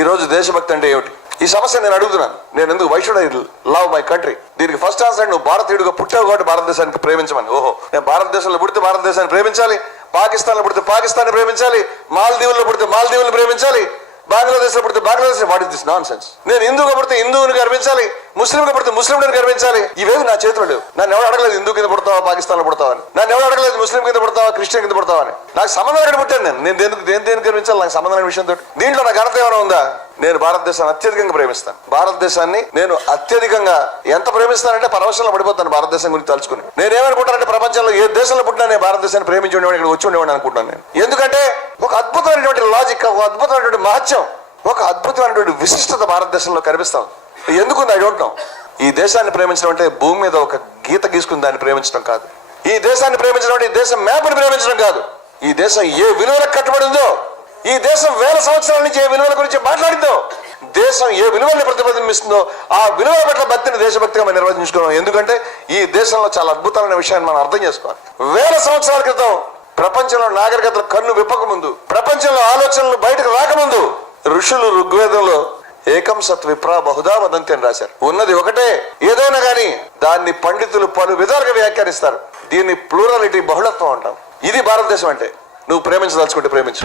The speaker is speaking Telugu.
ఈ రోజు దేశభక్తి అంటే ఏమిటి? ఈ సమస్య నేను అడుగుతున్నాను. నేను ఎందుకు why should I love my country? దీనికి ఫస్ట్ ఆన్సర్ నువ్వు భారతీయుడిగా పుట్టావు కాబట్టి భారతదేశానికి ప్రేమించమని. ఓహో, నేను భారతదేశంలో పుడితే భారతదేశాన్ని ప్రేమించాలి, పాకిస్తాన్లో పుడితే పాకిస్తాన్ని ప్రేమించాలి, మాల్దీవుల్లో పుడితే మాల్దీవులు ప్రేమించాలి, బంగ్లాదేశ్ లో పుడితే Bangladesh. What is this non sense? నేను హిందూగా పుడితే హిందువుని గర్వించాలి, ముస్లింగా పుడితే ముస్లింని గర్వించాలి. ఇవేవి నా చేతులు లేవు. నన్ను ఎవరు అడగలేదు హిందూ కింద పుడతావా పాకిస్తాన్ లో పుడతావని. నన్ను ఎవరు అడగలేదు ముస్లిం కింద పుడతావా క్రిస్టియన్ కింద పుడతావా అని. నాకు సంబంధం ఎక్కడ పుట్టాను నేను దేనికి గర్వించాలి? నాకు సంబంధమైన విషయంతో దీంట్లో నాకు ఘనత ఏమైనా ఉందా? నేను భారతదేశాన్ని అత్యధికంగా ప్రేమిస్తాను. భారతదేశాన్ని నేను అత్యధికంగా ఎంత ప్రేమిస్తానంటే పరవశంలో పడిపోతాను భారతదేశం గురించి తలుచుకుని. నేనేమనుకుంటానంటే ప్రపంచంలో ఏ దేశంలో పుట్టినా నేను భారతదేశాన్ని ప్రేమించి ఉండేవాడిని, ఇక్కడ వచ్చి ఉండేవాడిని అనుకుంటున్నాను నేను. ఎందుకంటే ఒక అద్భుతమైనటువంటి లాజిక్, ఒక అద్భుతమైనటువంటి మహత్యం, ఒక అద్భుతమైనటువంటి విశిష్టత భారతదేశంలో కనిపిస్తాం. ఎందుకుంది ఐ డోంట్ నో. ఈ దేశాన్ని ప్రేమించడం అంటే భూమి మీద ఒక గీత గీసుకుని దాన్ని ప్రేమించడం కాదు. ఈ దేశాన్ని ప్రేమించడం అంటే ఈ దేశం మ్యాప్ని ప్రేమించడం కాదు. ఈ దేశం ఏ విలువలకు కట్టుబడి ఉందో, ఈ దేశం వేల సంవత్సరాల నుంచి ఏ విలువల గురించి మాట్లాడిందో, దేశం ఏ విలువల్ని ప్రతిబింబిస్తుందో ఆ విలువల పట్ల భక్తిని దేశభక్తిగా మనం నిర్వహించుకున్నాం. ఎందుకంటే ఈ దేశంలో చాలా అద్భుతమైన విషయాన్ని మనం అర్థం చేసుకోవాలి. వేల సంవత్సరాల క్రితం ప్రపంచంలో నాగరికతలు కన్ను విప్పక ముందు, ప్రపంచంలో ఆలోచనలు బయటకు రాకముందు ఋషులు ఋగ్వేదంలో ఏకం సత్ విప్రా బహుదా వదంతి అని రాశారు. ఉన్నది ఒకటే, ఏదైనా కానీ దాన్ని పండితులు పలు విధాలుగా వ్యాఖ్యానిస్తారు. దీన్ని ప్లూరాలిటీ, బహుళత్వం అంటాం. ఇది భారతదేశం అంటే. నువ్వు ప్రేమించదలుచుకుంటే ప్రేమించు.